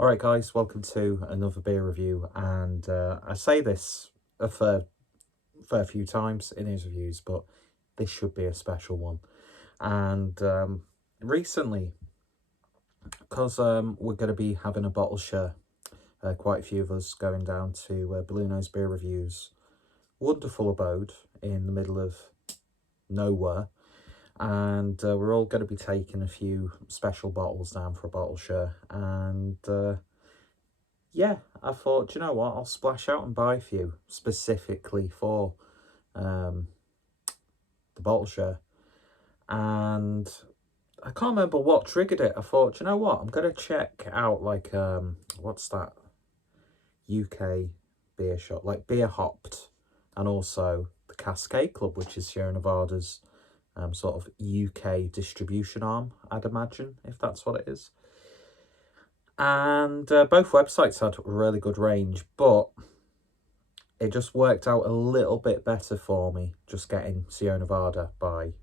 Alright guys, welcome to another beer review, and I say this a fair few times in his reviews, but this should be a special one. And recently, because we're going to be having a bottle share, quite a few of us going down to Blue Nose Beer Reviews, wonderful abode in the middle of nowhere, and we're all going to be taking a few special bottles down for a bottle share, and yeah, I thought, you know what, I'll splash out and buy a few specifically for the bottle share. And I can't remember what triggered it. I thought, you know what, I'm going to check out, like, what's that UK beer shop, like Beer Hopped, and also the Cascade Club, which is Sierra Nevada's sort of UK distribution arm, I'd imagine, if that's what it is. And both websites had a really good range, but it just worked out a little bit better for me just getting Sierra Nevada by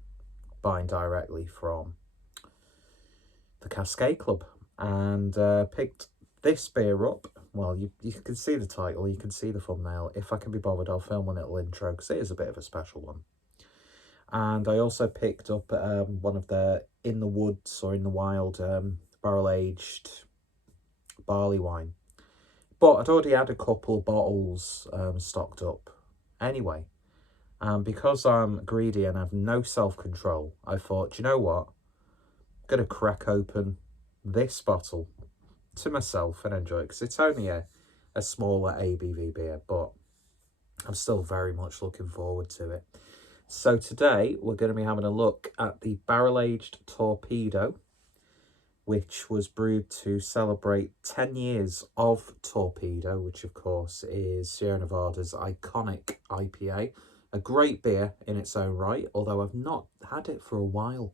buying directly from the Cascade Club. And picked this beer up. Well, you can see the title, you can see the thumbnail. If I can be bothered, I'll film a little intro because it is a bit of a special one. And I also picked up one of their In the Woods or In the Wild barrel-aged barley wine. But I'd already had a couple bottles stocked up anyway. And because I'm greedy and have no self-control, I thought, you know what? I'm going to crack open this bottle to myself and enjoy it. Because it's only a smaller ABV beer, but I'm still very much looking forward to it. So today, we're going to be having a look at the barrel-aged Torpedo, which was brewed to celebrate 10 years of Torpedo, which of course is Sierra Nevada's iconic IPA. A great beer in its own right, although I've not had it for a while.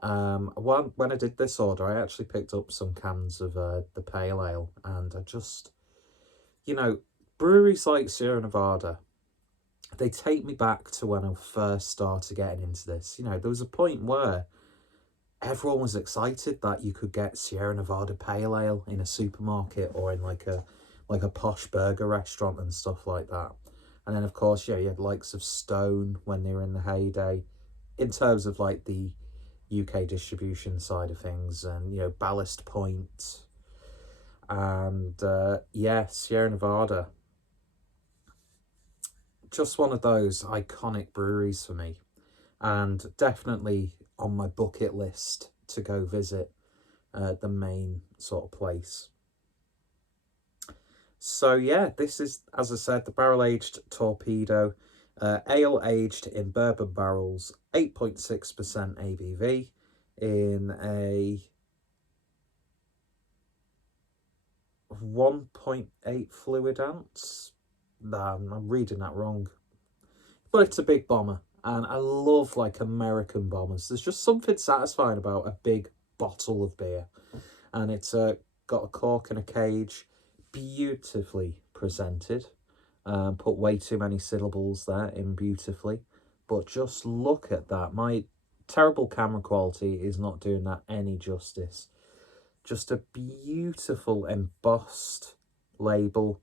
When I did this order, I actually picked up some cans of the Pale Ale, and I just, you know, breweries like Sierra Nevada, they take me back to when I first started getting into this. You know, there was a point where everyone was excited that you could get Sierra Nevada Pale Ale in a supermarket or in like a posh burger restaurant and stuff like that. And then, of course, yeah, you had likes of Stone when they were in the heyday in terms of like the UK distribution side of things, and, you know, Ballast Point, and yeah, Sierra Nevada. Just one of those iconic breweries for me, and definitely on my bucket list to go visit the main sort of place. So yeah, this is, as I said, the barrel-aged Torpedo, ale-aged in bourbon barrels, 8.6% ABV in a 1.8 fluid ounce. Nah, I'm reading that wrong. But it's a big bomber, and I love, like, American bombers. There's just something satisfying about a big bottle of beer. And it's got a cork and a cage, beautifully presented. Put way too many syllables there in beautifully. But just look at that. My terrible camera quality is not doing that any justice. Just a beautiful embossed label.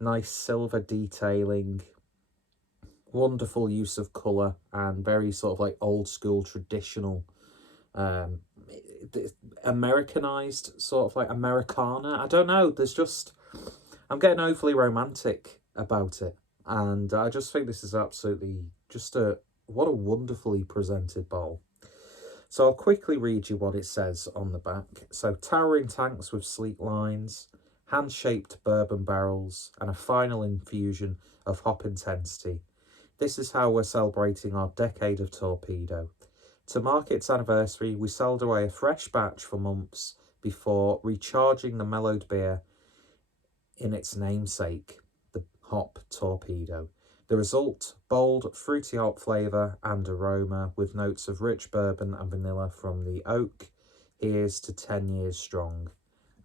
Nice silver detailing. Wonderful use of colour and very sort of like old school traditional Americanized, sort of like Americana. I don't know, there's just, I'm getting overly romantic about it, and I just think this is absolutely just what a wonderfully presented bottle. So I'll quickly read you what it says on the back. So, towering tanks with sleek lines, hand-shaped bourbon barrels, and a final infusion of hop intensity. This is how we're celebrating our decade of Torpedo. To mark its anniversary, we sold away a fresh batch for months before recharging the mellowed beer in its namesake, the hop Torpedo. The result, bold, fruity hop flavour and aroma with notes of rich bourbon and vanilla from the oak. Here's to 10 years strong.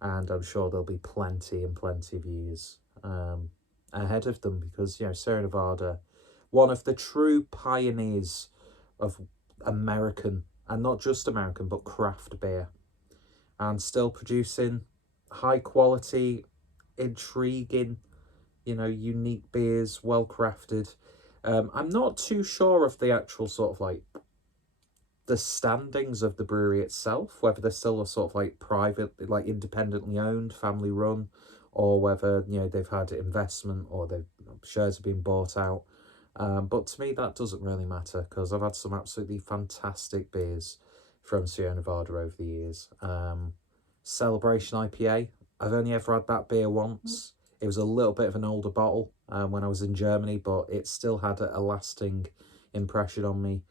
And I'm sure there'll be plenty and plenty of years ahead of them, because, you know, Sierra Nevada, one of the true pioneers of American, and not just American, but craft beer, and still producing high quality, intriguing, you know, unique beers, well crafted. I'm not too sure of the actual sort of like the standings of the brewery itself, whether they're still a sort of like private, like independently owned, family run, or whether, you know, they've had investment or their shares have been bought out. But to me, that doesn't really matter because I've had some absolutely fantastic beers from Sierra Nevada over the years. Celebration IPA, I've only ever had that beer once. It was a little bit of an older bottle when I was in Germany, but it still had a lasting impression on me.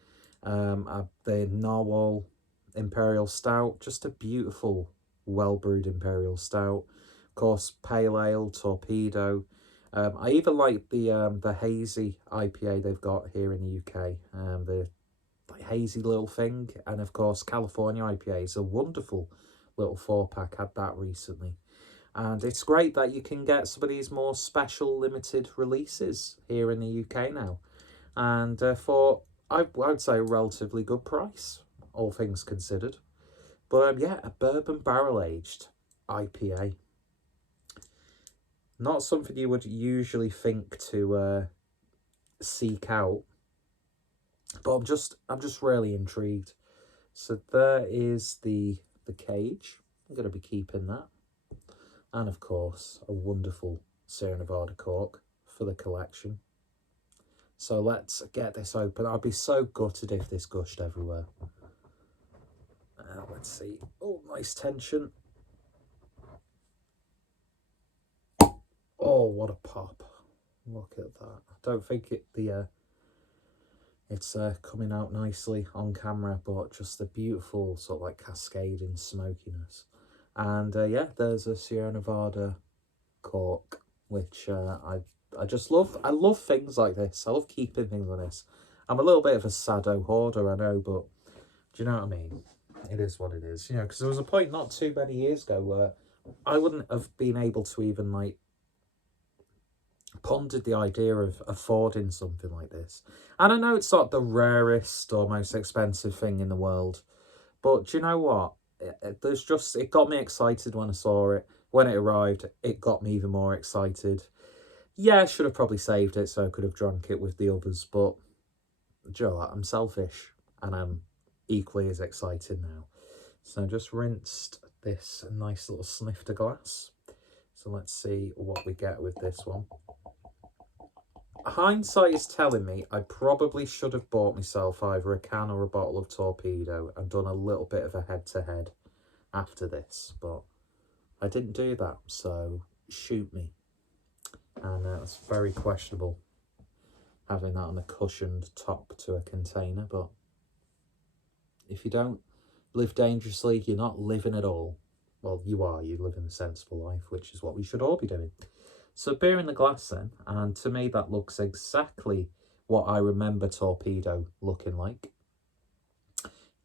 The Narwhal Imperial Stout, just a beautiful, well-brewed Imperial Stout. Of course, Pale Ale, Torpedo. I even like the hazy IPA they've got here in the UK. The like, hazy little thing, and of course, California IPA is a wonderful little 4-pack. Had that recently. And it's great that you can get some of these more special limited releases here in the UK now. And for, I would say, a relatively good price, all things considered. But yeah, a bourbon barrel-aged IPA. Not something you would usually think to seek out. But I'm just really intrigued. So there is the cage. I'm going to be keeping that. And of course, a wonderful Sierra Nevada cork for the collection. So let's get this open. I'd be so gutted if this gushed everywhere. Let's see. Oh, nice tension. Oh, what a pop. Look at that. I don't think it's coming out nicely on camera, but just the beautiful sort of like cascading smokiness. And yeah, there's a Sierra Nevada cork, which I just love. I love things like this. I love keeping things like this. I'm a little bit of a sado hoarder, I know, but do you know what I mean? It is what it is, you know, because there was a point not too many years ago where I wouldn't have been able to even like pondered the idea of affording something like this. And I know it's not the rarest or most expensive thing in the world, but do you know what? It got me excited when I saw it. When it arrived, it got me even more excited. Yeah, I should have probably saved it so I could have drunk it with the others, but do you know what? I'm selfish and I'm equally as excited now. So I just rinsed this nice little snifter glass. So let's see what we get with this one. Hindsight is telling me I probably should have bought myself either a can or a bottle of Torpedo and done a little bit of a head-to-head after this, but I didn't do that, so shoot me. And it's very questionable having that on a cushioned top to a container, but if you don't live dangerously, you're not living at all. Well, you are. You're living a sensible life, which is what we should all be doing. So beer in the glass then, and to me that looks exactly what I remember Torpedo looking like.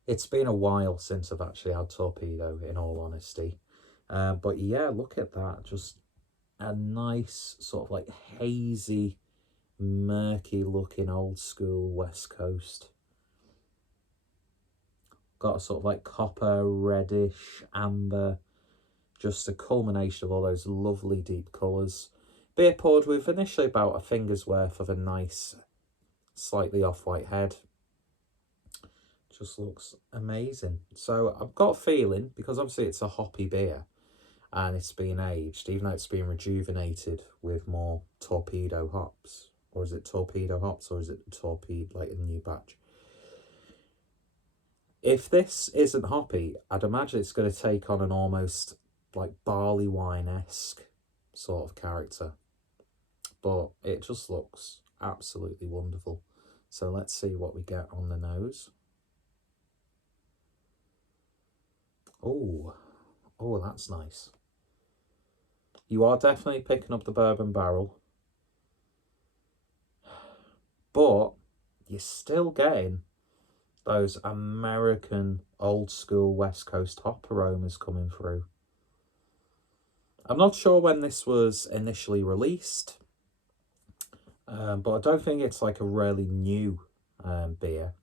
It's been a while since I've actually had Torpedo, in all honesty. But yeah, look at that. Just a nice sort of like hazy, murky looking old school West Coast. Got a sort of like copper, reddish, amber, just a culmination of all those lovely deep colours. Beer poured with initially about a finger's worth of a nice, slightly off-white head. Just looks amazing. So I've got a feeling, because obviously it's a hoppy beer and it's been aged, even though it's been rejuvenated with more Torpedo hops. Or is it Torpedo hops or is it Torpedo, like a new batch? If this isn't hoppy, I'd imagine it's going to take on an almost like barley wine-esque sort of character. But it just looks absolutely wonderful. So let's see what we get on the nose. Oh, that's nice. You are definitely picking up the bourbon barrel. But you're still getting those American old school West Coast hop aromas coming through. I'm not sure when this was initially released, but I don't think it's like a really new beer.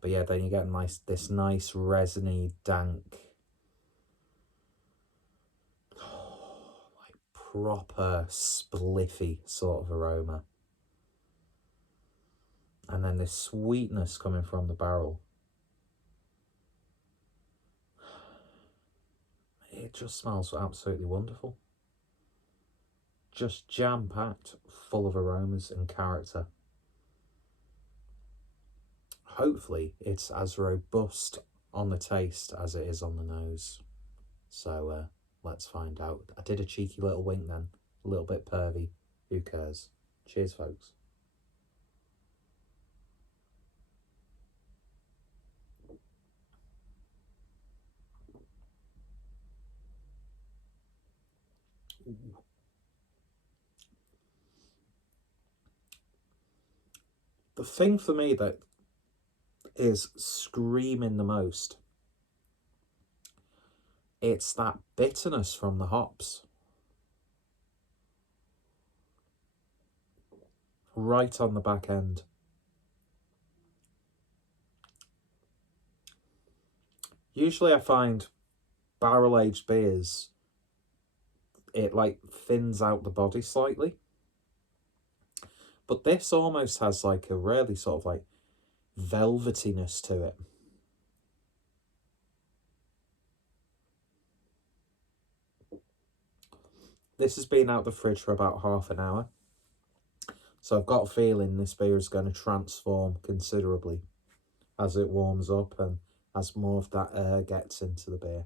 But yeah, then you get this nice resiny, dank proper spliffy sort of aroma. And then this sweetness coming from the barrel. It just smells absolutely wonderful. Just jam-packed, full of aromas and character. Hopefully it's as robust on the taste as it is on the nose. So let's find out. I did a cheeky little wink then, a little bit pervy. Who cares? Cheers, folks. Ooh. The thing for me that is screaming the most, it's that bitterness from the hops. Right on the back end. Usually I find barrel-aged beers, it like thins out the body slightly. But this almost has like a really sort of like velvetiness to it. This has been out the fridge for about half an hour. So I've got a feeling this beer is going to transform considerably as it warms up and as more of that air gets into the beer.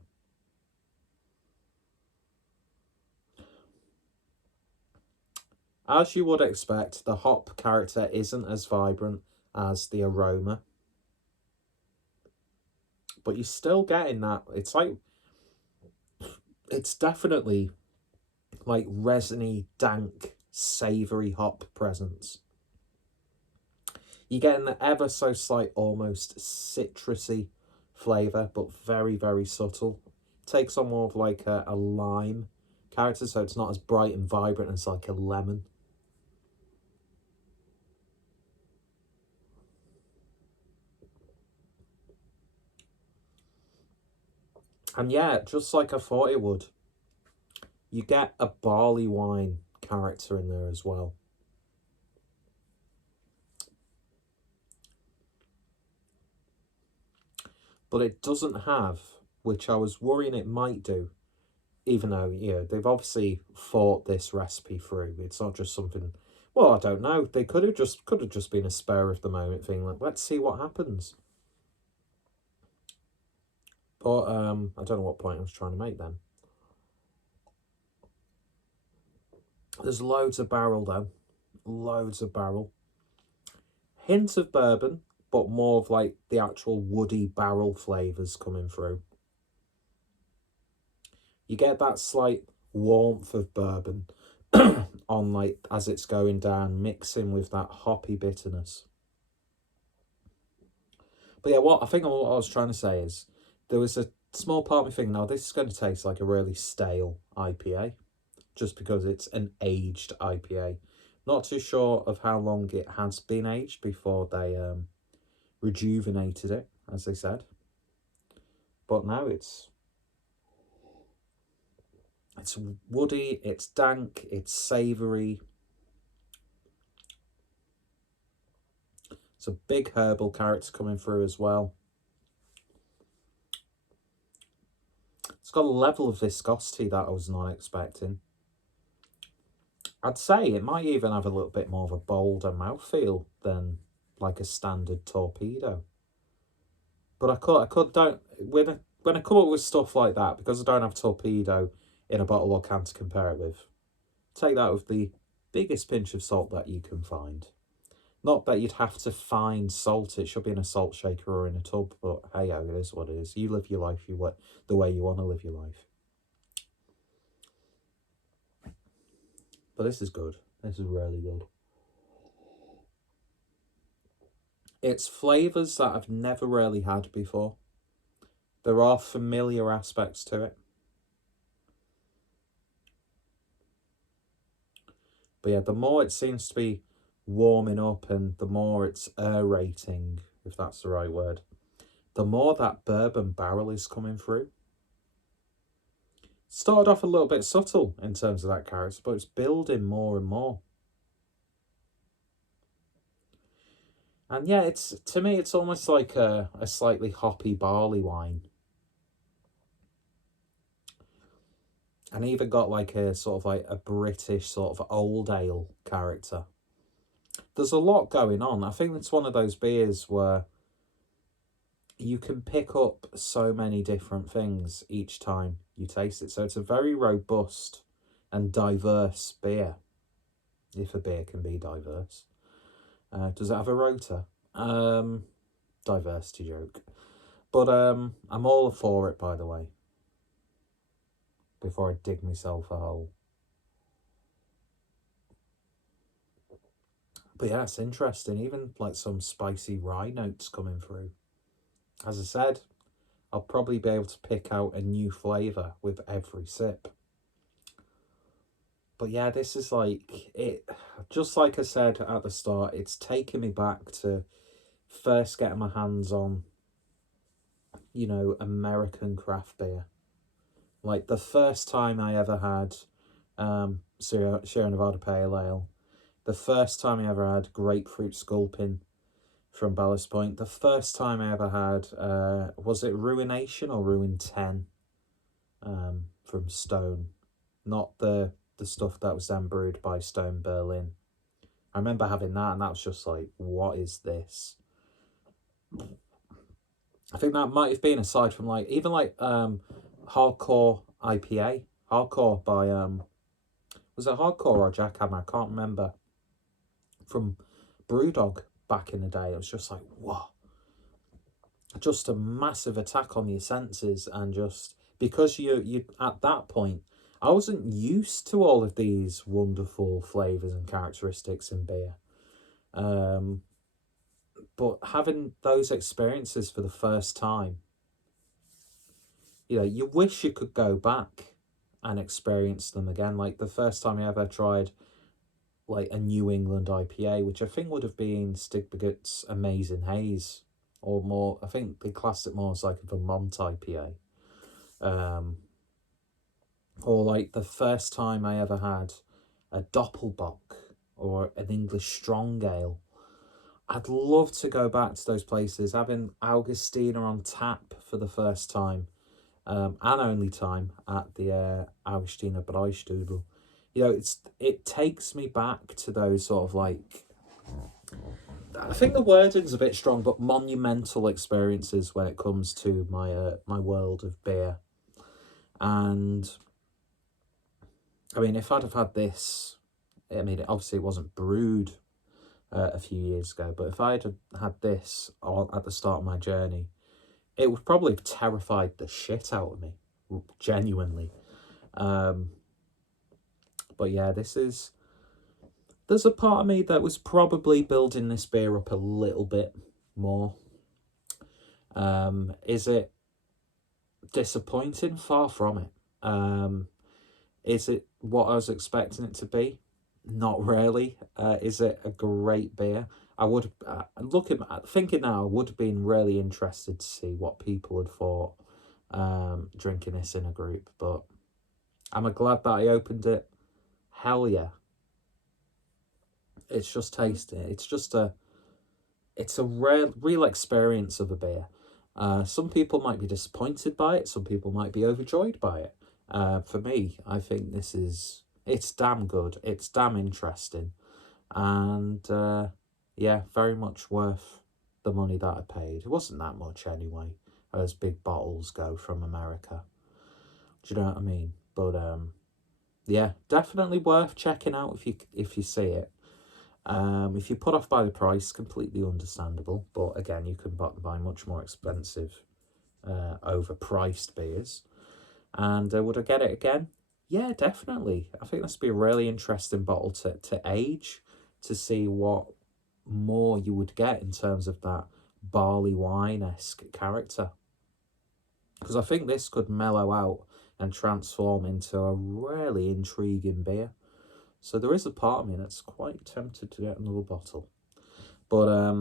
As you would expect, the hop character isn't as vibrant as the aroma. But you're still getting that. It's like, it's definitely like resiny, dank, savoury hop presence. You're getting the ever so slight, almost citrusy flavour, but very, very subtle. Takes on more of like a lime character, so it's not as bright and vibrant as like a lemon. And yeah, just like I thought it would, you get a barley wine character in there as well. But it doesn't have, which I was worrying it might do, even though, you know, they've obviously thought this recipe through. It's not just something, well, I don't know. They could have just been a spur of the moment thing, like, let's see what happens. But I don't know what point I was trying to make then. There's loads of barrel though. Loads of barrel. Hint of bourbon, but more of like the actual woody barrel flavours coming through. You get that slight warmth of bourbon on like as it's going down, mixing with that hoppy bitterness. But yeah, what I was trying to say is there was a small part of me thinking, now this is going to taste like a really stale IPA, just because it's an aged IPA. Not too sure of how long it has been aged before they rejuvenated it, as they said. But now it's woody, it's dank, it's savoury. It's a big herbal character coming through as well. It's got a level of viscosity that I was not expecting. I'd say it might even have a little bit more of a bolder mouthfeel than like a standard Torpedo. But I don't, when I come up with stuff like that, because I don't have Torpedo in a bottle or can to compare it with, take that with the biggest pinch of salt that you can find. Not that you'd have to find salt, it should be in a salt shaker or in a tub, but hey, it is what it is. You live your life the way you want to live your life. But this is good. This is really good. It's flavours that I've never really had before. There are familiar aspects to it. But yeah, the more it seems to be warming up and the more it's aerating, if that's the right word, the more that bourbon barrel is coming through. Started off a little bit subtle in terms of that character, but it's building more and more. And yeah, to me, it's almost like a slightly hoppy barley wine. And even got like a sort of like a British sort of old ale character. There's a lot going on. I think it's one of those beers where you can pick up so many different things each time you taste it. So it's a very robust and diverse beer, if a beer can be diverse. Does it have a rotor? Diversity joke. But I'm all for it, by the way, before I dig myself a hole. But yeah, it's interesting. Even like some spicy rye notes coming through. As I said, I'll probably be able to pick out a new flavour with every sip. But yeah, this is like it. Just like I said at the start, it's taking me back to first getting my hands on, you know, American craft beer. Like the first time I ever had Sierra Nevada Pale Ale, the first time I ever had Grapefruit Sculpin from Ballast Point, the first time I ever had, was it Ruination or Ruin 10 from Stone? Not the stuff that was then brewed by Stone Berlin. I remember having that, and that was just like, what is this? I think that might have been, aside from like, even like Hardcore IPA. Hardcore by, was it Hardcore or Jackhammer? I can't remember. From Brewdog back in the day. It was just like, whoa. Just a massive attack on your senses, and just because you at that point, I wasn't used to all of these wonderful flavours and characteristics in beer. But having those experiences for the first time, you know, you wish you could go back and experience them again. Like the first time I ever tried like a New England IPA, which I think would have been Stigbergut's Amazing Haze, or more, I think they classed it more as like a Vermont IPA. Or like the first time I ever had a Doppelbock or an English Strong Ale. I'd love to go back to those places, having Augustiner on tap for the first time, and only time at the Augustiner Breistubel. You know, it takes me back to those sort of like, I think the wording's a bit strong, but monumental experiences when it comes to my my world of beer. And I mean, if I'd have had this, I mean, obviously it wasn't brewed a few years ago, but if I'd have had this at the start of my journey, it would probably have terrified the shit out of me, genuinely. But yeah, there's a part of me that was probably building this beer up a little bit more. Is it disappointing? Far from it. Is it what I was expecting it to be? Not really. Is it a great beer? I would, thinking now, I would have been really interested to see what people had thought drinking this in a group, but am I glad that I opened it? Hell yeah. It's just tasty. It's a real experience of a beer. Some people might be disappointed by it. Some people might be overjoyed by it. For me, I think it's damn good. It's damn interesting. And yeah, very much worth the money that I paid. It wasn't that much anyway, as big bottles go from America. Do you know what I mean? But yeah, definitely worth checking out if you see it. If you're put off by the price, completely understandable. But again, you can buy much more expensive, overpriced beers. And would I get it again? Yeah, definitely. I think this would be a really interesting bottle to age, to see what more you would get in terms of that barley wine-esque character. Because I think this could mellow out and transform into a really intriguing beer. So there is a part of me that's quite tempted to get another bottle. But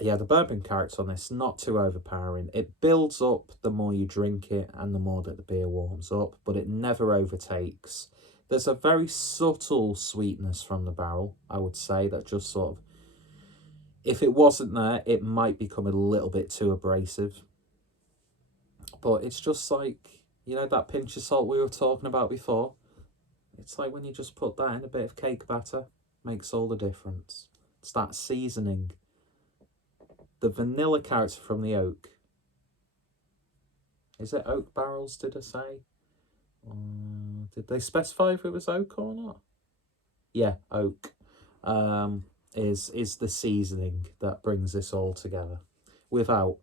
yeah, the bourbon character on this, not too overpowering. It builds up the more you drink it and the more that the beer warms up, but it never overtakes. There's a very subtle sweetness from the barrel, I would say, that just sort of, if it wasn't there, it might become a little bit too abrasive. But it's just like, you know, that pinch of salt we were talking about before? It's like when you just put that in a bit of cake batter, makes all the difference. It's that seasoning. The vanilla character from the oak. Is it oak barrels, did I say? Did they specify if it was oak or not? Yeah, oak. Is the seasoning that brings this all together without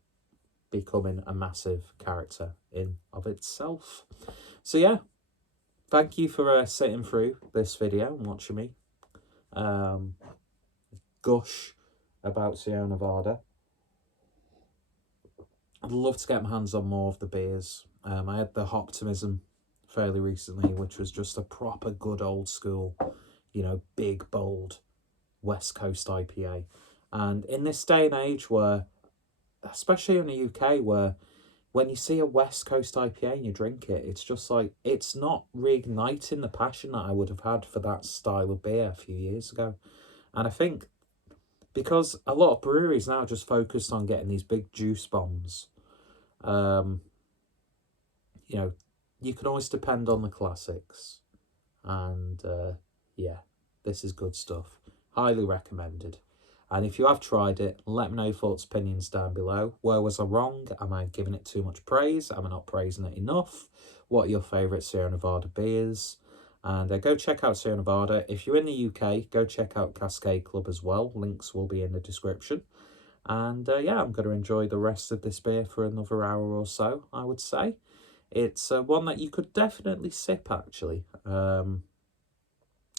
becoming a massive character in of itself. So yeah, thank you for sitting through this video and watching me gush about Sierra Nevada. I'd love to get my hands on more of the beers. I had the Hoptimism fairly recently, which was just a proper good old school, you know, big, bold West Coast IPA. And in this day and age where, especially in the UK, where when you see a West Coast IPA and you drink it, it's just like, it's not reigniting the passion that I would have had for that style of beer a few years ago. And I think because a lot of breweries now are just focused on getting these big juice bombs, you know, you can always depend on the classics. And yeah, this is good stuff. Highly recommended. And if you have tried it, let me know your thoughts, opinions down below. Where was I wrong? Am I giving it too much praise? Am I not praising it enough? What are your favourite Sierra Nevada beers? And go check out Sierra Nevada. If you're in the UK, go check out Cascade Club as well. Links will be in the description. And yeah, I'm going to enjoy the rest of this beer for another hour or so, I would say. It's one that you could definitely sip, actually. And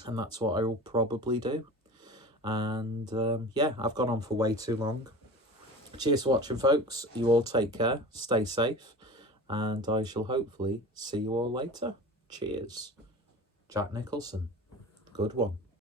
that's what I will probably do. And yeah, I've gone on for way too long. Cheers for watching, folks. You all take care, stay safe, and I shall hopefully see you all later. Cheers. Jack Nicholson. Good one.